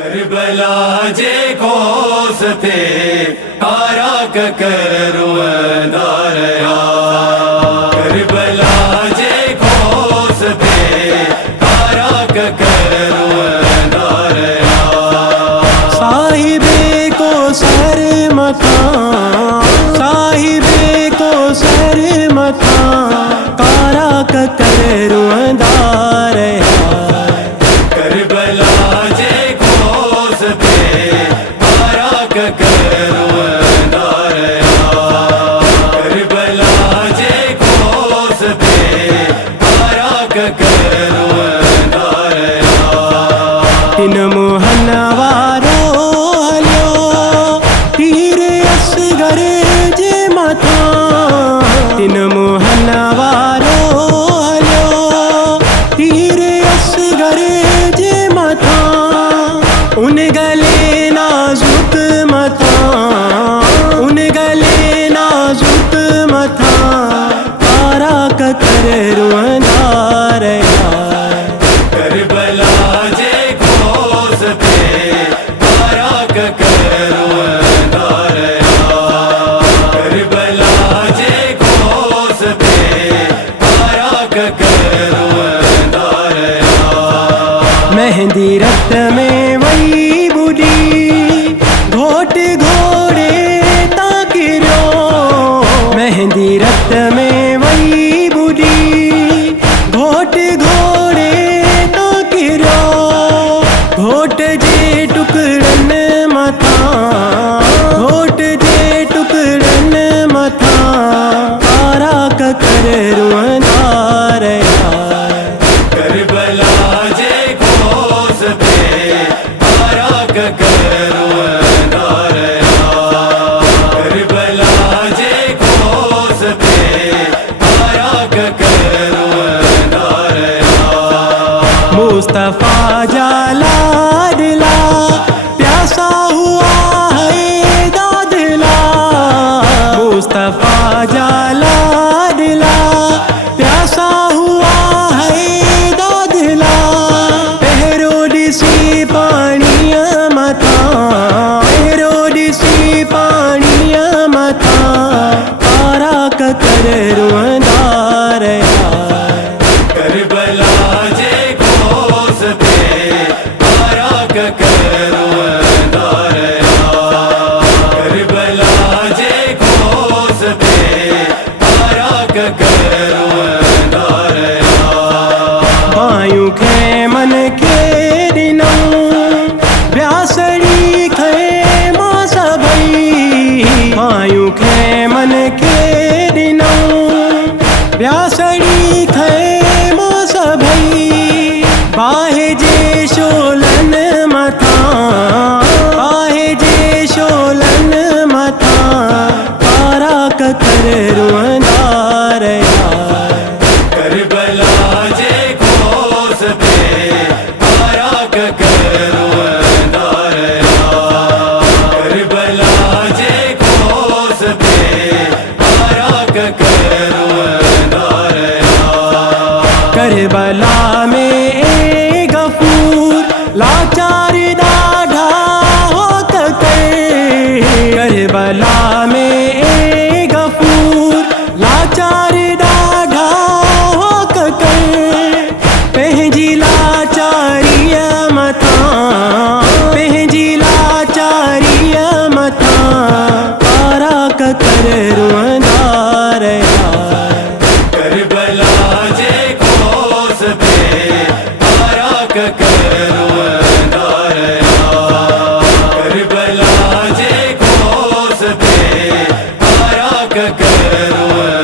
Karbala जे कोस थे कारा कर रुअंदार करबला जे कोस थे कारा कर रुअंदार साहिबे को सर मथा, साहिबे को सर मथा कारा कर रुअंदार करबला जे कोस थे कारा कर रुअंदार करबला जे कोस थे कारा कर रुअंदार तिन मोहन वारो हलो तीर असगर जे मथा, तिन मोहन वारो हलो तीर असगर जे मथा उन गले नाजुक मथा, उन गले नाजुक मथा कारा कर रुअंदार करबला जे कोस थे कारा कर रुअंदार करबला जे कोस थे कारा कर रुअंदार मेहंदी रत में वही बुढ़ी घोट घोड़े ताकिरो, मेहंदी रत में वही बुढ़ी घोट घोड़े ताकिरो, घोट जे टुकड़न मथा, घोट जे टुकड़न मथा कारा कर रुअंदार करबला जे कोस थे कारा कर रुअंदार करबला जे कोस थे कारा कर रुअंदार मुस्तफा जाला दिला प्यासा हुआ है दादला, मुस्तफा जाला दिला प्यासा हुआ है दादला पहरो दिसी पानिया मथा, पहरो दिसी पानिया मथा कारा कर रुअंदार करबला जे कोस थे कारा कर रुअंदार करबला जे कोस थे कारा कर रुअंदार बायूं खे मन के दिनों ब्यासड़ी खे मां सभई, बायूं खे मन के दिनों ब्यासड़ी खे मां सभई बाहे जे शोलन मथा, बाहे जे शोलन मथा कारा कर रुअंदार करबला जे कोस थे कारा कर रुअंदार करबला जे कोस थे कारा कर रुअंदार करबला में ए गफूर लाचार दाढ़ा होत कर, करबला में ए गफूर लाचार दाढ़ा होत कर पहजी लाचारिया मथा, पहजी लाचारिया मथा कारा कर रुअंदार करबला जे कोस थे कारा कर रुअंदार करबला जे कोस थे कारा कर रुअंदार